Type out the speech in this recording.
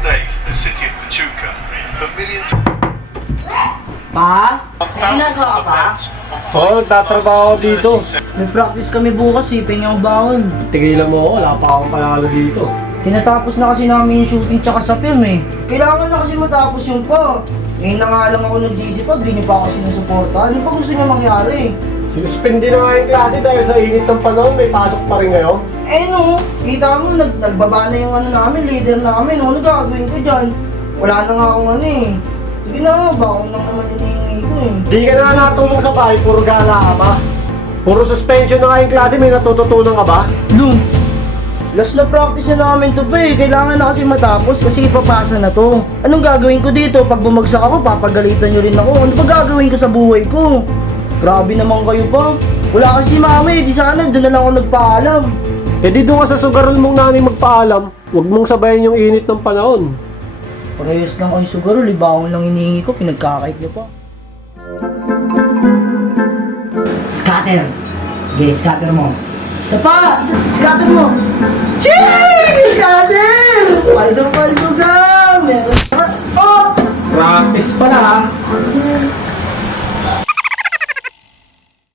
days in the city of Pachuca for millions Pa? of May ginagawa ka pa? Oo, nagtatrabaho ako dito. May practice kami bukas eh, pengi ang baon. Tigilan mo ako, wala pa akong panalo dito. Tinatapos na kasi namin yung shooting tsaka sa film eh. Kailangan na kasi matapos yung pa. Ngayon na nga lang ako nagsisipag, di niyo pa ako sinusuporta. Ano pa gusto niyo mangyari? Sinuspindi na nga yung klase dahil sa init ng panahon, may pasok pa rin ngayon. Eh no, kita mo, nagbaba na yung ano namin, leader namin. Ano gagawin ko dyan? Wala na nga akong ano eh. Sige na nga, baon lang naman hinihingi ko eh. Di ka na natulong sa bahay, puro gala ka pa. Puro suspension na nga yung klase, may natututunan ka ba? Lu, last na practice na namin to pa eh. Kailangan na kasi matapos kasi ipapasa na to. Anong gagawin ko dito? Pag bumagsak ako, papagalitan nyo rin ako. Ano pa gagawin ko sa buhay ko? Grabe naman kayo pa. Wala kasi si mama eh. Di sana doon na lang ako nagpaalam. Eh di doon ka sa sugaran mong nanay magpaalam, huwag mong sabayan yung init ng panahon. Parehas lang kayo siguro. Libawon lang hinihingi ko. Pinagkakait nyo pa. Scatter. Okay, scatter mo. Isa pa! Scatter mo! Cheers! Scatter! Paldo-paldo guys!